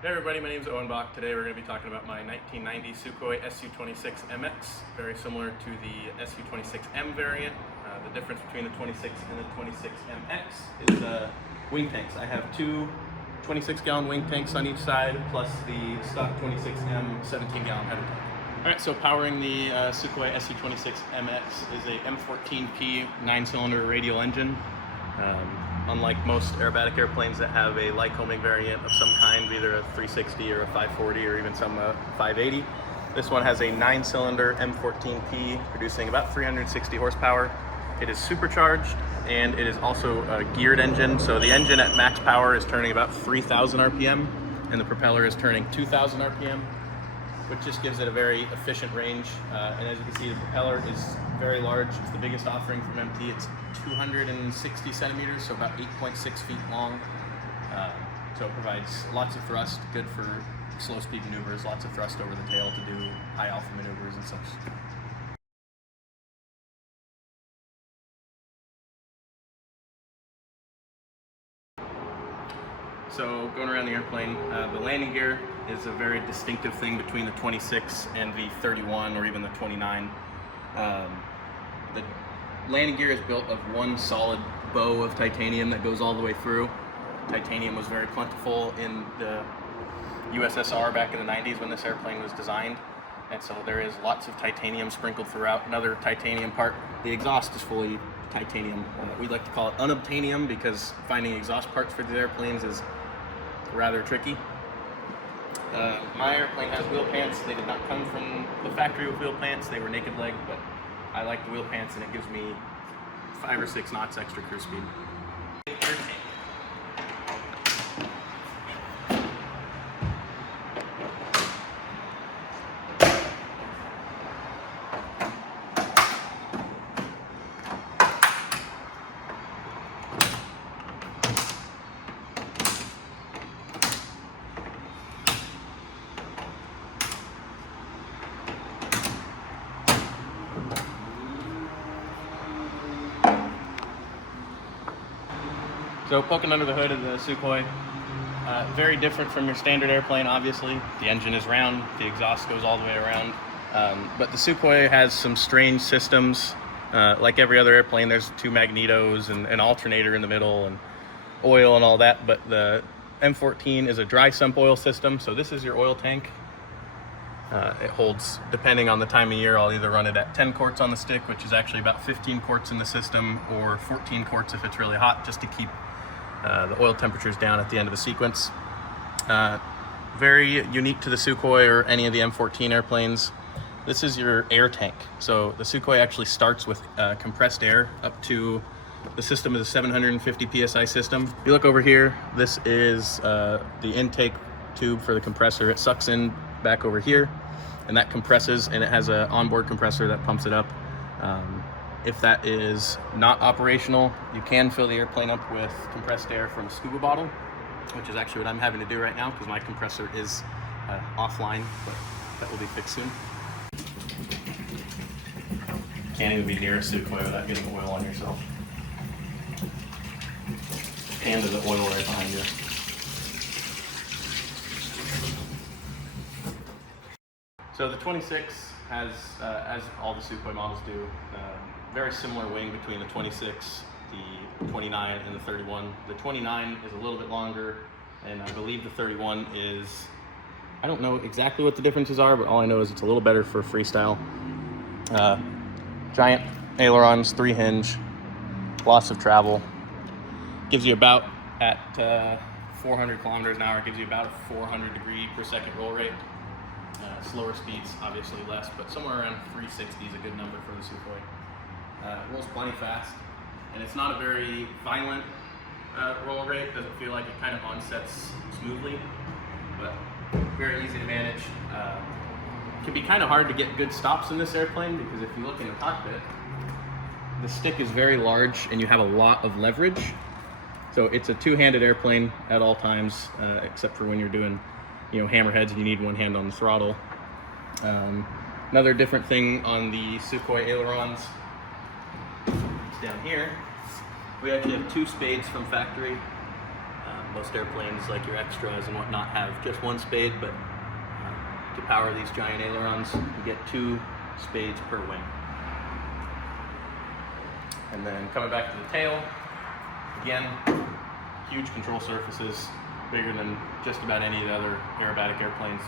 Hey everybody, my name is Owen Bock. Today we're going to be talking about my 1990 Sukhoi SU-26MX, very similar to the SU-26M variant. The difference between the 26 and the 26MX is wing tanks. I have two 26-gallon wing tanks on each side, plus the stock 26M 17-gallon header tank. Alright, so powering the Sukhoi SU-26MX is a M14P 9-cylinder radial engine. Unlike most aerobatic airplanes that have a Lycoming variant of some kind, either a 360 or a 540 or even some 580, this one has a 9-cylinder M14P producing about 360 horsepower. It is supercharged, and it is also a geared engine. So the engine at max power is turning about 3,000 RPM, and the propeller is turning 2,000 RPM, which just gives it a very efficient range. And as you can see, the propeller is very large. It's the biggest offering from MT. It's 260 centimeters, so about 8.6 feet long. So it provides lots of thrust, good for slow speed maneuvers, lots of thrust over the tail to do high alpha maneuvers and such. So going around the airplane, the landing gear is a very distinctive thing between the 26 and the 31 or even the 29. The landing gear is built of one solid bow of titanium that goes all the way through. Titanium was very plentiful in the USSR back in the 90s when this airplane was designed, and so there is lots of titanium sprinkled throughout. Another titanium part, the exhaust is fully titanium. We like to call it unobtainium because finding exhaust parts for these airplanes is rather tricky. My airplane has wheel pants. They did not come from the factory with wheel pants. They were naked leg, but I like the wheel pants, and it gives me 5 or 6 knots extra cruise speed. So poking under the hood of the Sukhoi, very different from your standard airplane, obviously. The engine is round, the exhaust goes all the way around. But the Sukhoi has some strange systems. Like every other airplane, there's 2 magnetos and an alternator in the middle and oil and all that. But the M14 is a dry sump oil system. So this is your oil tank. It holds, depending on the time of year, I'll either run it at 10 quarts on the stick, which is actually about 15 quarts in the system, or 14 quarts if it's really hot, just to keep the oil temperatures down at the end of the sequence. Very unique to the Sukhoi or any of the M14 airplanes. This is your air tank. So the Sukhoi actually starts with compressed air up to, the system is a 750 PSI system. If you look over here, this is the intake tube for the compressor. It sucks in back over here, and that compresses, and it has an onboard compressor that pumps it up. If that is not operational, you can fill the airplane up with compressed air from a scuba bottle, which is actually what I'm having to do right now because my compressor is offline, but that will be fixed soon. Can't even be near a Sukhoi without getting oil on yourself. And there's the oil right behind you. So the 26 has, as all the Sukhoi models do, very similar wing between the 26, the 29, and the 31. The 29 is a little bit longer, and I believe the 31 is, I don't know exactly what the differences are, but all I know is it's a little better for freestyle. Giant ailerons, 3 hinge, lots of travel. Gives you about, at 400 kilometers an hour, gives you about a 400 degree per second roll rate. Slower speeds, obviously less, but somewhere around 360 is a good number for the Sukhoi. Rolls plenty fast, and it's not a very violent roll rate. Doesn't feel like it kind of onsets smoothly, but very easy to manage. It can be kind of hard to get good stops in this airplane because if you look in the cockpit, the stick is very large and you have a lot of leverage. So it's a 2-handed airplane at all times, except for when you're doing, hammerheads and you need one hand on the throttle. Another different thing on the Sukhoi ailerons is down here. We actually have 2 spades from factory. Most airplanes, like your extras and whatnot, have just one spade, but to power these giant ailerons, you get 2 spades per wing. And then coming back to the tail, again, huge control surfaces, bigger than just about any of the other aerobatic airplanes,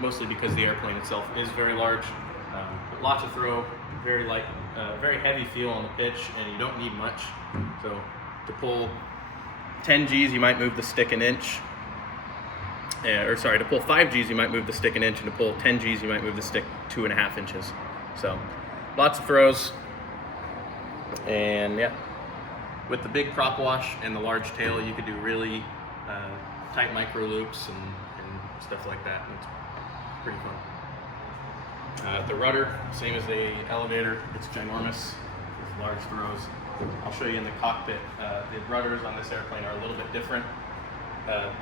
mostly because the airplane itself is very large, but lots of throw, very light, very heavy feel on the pitch, and you don't need much. So to pull 10 Gs, you might move the stick an inch. To pull 5 Gs, you might move the stick an inch, and to pull 10 Gs, you might move the stick 2.5 inches. So lots of throws, and yeah, with the big prop wash and the large tail, you could do really tight micro loops and stuff like that, and it's pretty fun. The rudder, same as the elevator, it's ginormous with large throws. I'll show you in the cockpit. The rudders on this airplane are a little bit different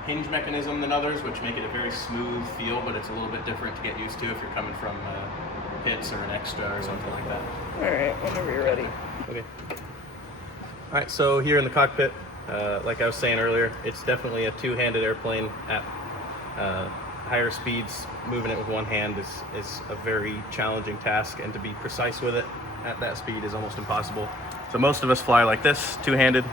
hinge mechanism than others, which make it a very smooth feel, but it's a little bit different to get used to if you're coming from pits or an extra or something like that. All right, whenever you're ready. Okay. All right, so here in the cockpit, like I was saying earlier, it's definitely a two-handed airplane. At higher speeds, moving it with one hand is a very challenging task, and to be precise with it at that speed is almost impossible. So most of us fly like this, two-handed,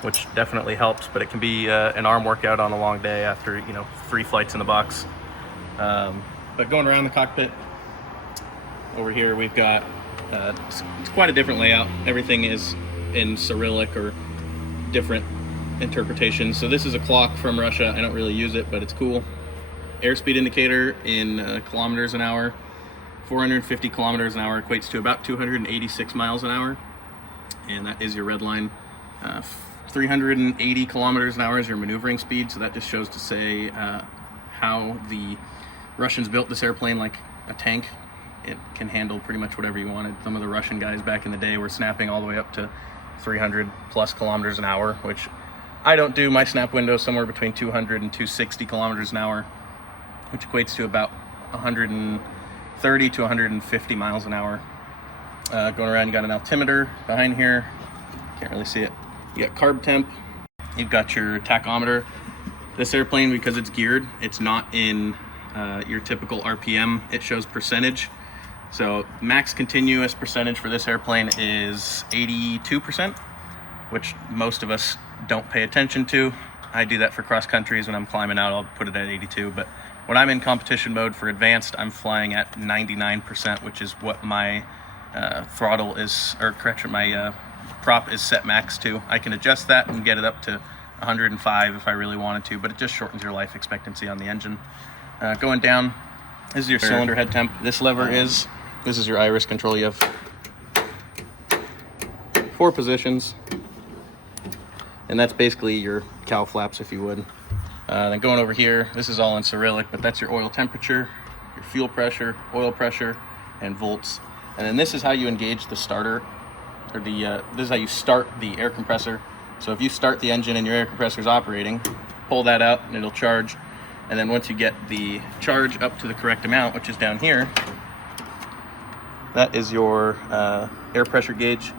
which definitely helps, but it can be an arm workout on a long day after 3 flights in the box. But going around the cockpit, over here we've got it's quite a different layout. Everything is in Cyrillic or different interpretations. So this is a clock from Russia. I don't really use it, but it's cool. Airspeed indicator in kilometers an hour. 450 kilometers an hour equates to about 286 miles an hour, and that is your red line. 380 kilometers an hour is your maneuvering speed, so that just shows to say how the Russians built this airplane like a tank. It can handle pretty much whatever you wanted. Some of the Russian guys back in the day were snapping all the way up to 300 plus kilometers an hour, which I don't do. My snap window is somewhere between 200 and 260 kilometers an hour, which equates to about 130 to 150 miles an hour. Going around, you got an altimeter behind here. Can't really see it. You got carb temp. You've got your tachometer. This airplane, because it's geared, it's not in your typical RPM. It shows percentage. So max continuous percentage for this airplane is 82%, which most of us don't pay attention to. I do that for cross countries. When I'm climbing out, I'll put it at 82. But when I'm in competition mode for advanced, I'm flying at 99%, which is what my throttle is, or correction, my prop is set max to. I can adjust that and get it up to 105 if I really wanted to, but it just shortens your life expectancy on the engine. Going down, this is your cylinder head temp. This lever is your iris control. You have 4 positions, and that's basically your cowl flaps, if you would. Then going over here, this is all in Cyrillic, but that's your oil temperature, your fuel pressure, oil pressure, and volts. And then this is how you engage the starter, or this is how you start the air compressor. So if you start the engine and your air compressor is operating, pull that out and it'll charge. And then once you get the charge up to the correct amount, which is down here, that is your air pressure gauge.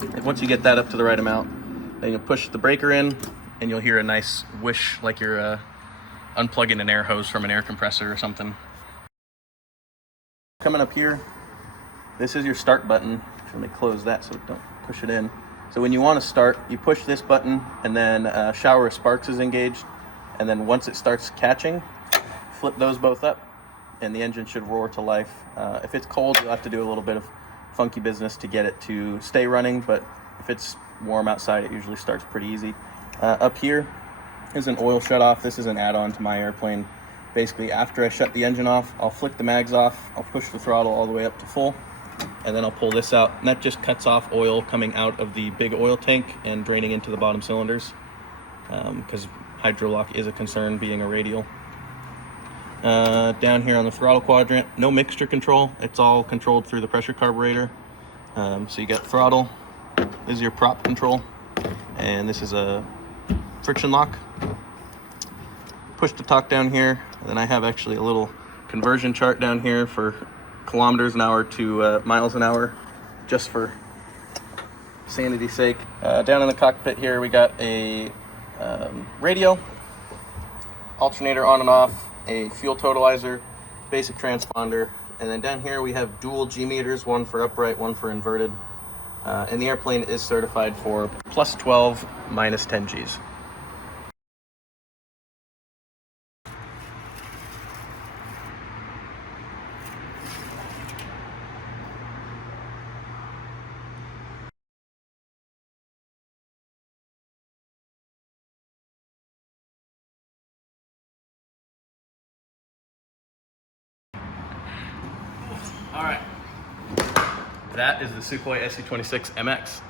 And once you get that up to the right amount, then you'll push the breaker in and you'll hear a nice whoosh, like you're unplugging an air hose from an air compressor or something. Coming up here, this is your start button. Let me close that so don't push it in. So when you want to start, you push this button, and then a shower of sparks is engaged. And then once it starts catching, flip those both up, and the engine should roar to life. If it's cold, you'll have to do a little bit of funky business to get it to stay running, but if it's warm outside, it usually starts pretty easy. Up here is an oil shut-off. This is an add-on to my airplane. Basically, after I shut the engine off, I'll flick the mags off, I'll push the throttle all the way up to full, and then I'll pull this out, and that just cuts off oil coming out of the big oil tank and draining into the bottom cylinders, because hydrolock is a concern being a radial. Down here on the throttle quadrant, no mixture control. It's all controlled through the pressure carburetor. So you got throttle, this is your prop control, and this is a friction lock. Push to talk down here, and then I have actually a little conversion chart down here for kilometers an hour to miles an hour, just for sanity's sake. Down in the cockpit here, we got a radio, alternator on and off, a fuel totalizer, basic transponder, and then down here we have dual G meters, one for upright, one for inverted. And the airplane is certified for plus 12, minus 10 Gs. All right, that is the Sukhoi SU-26MX.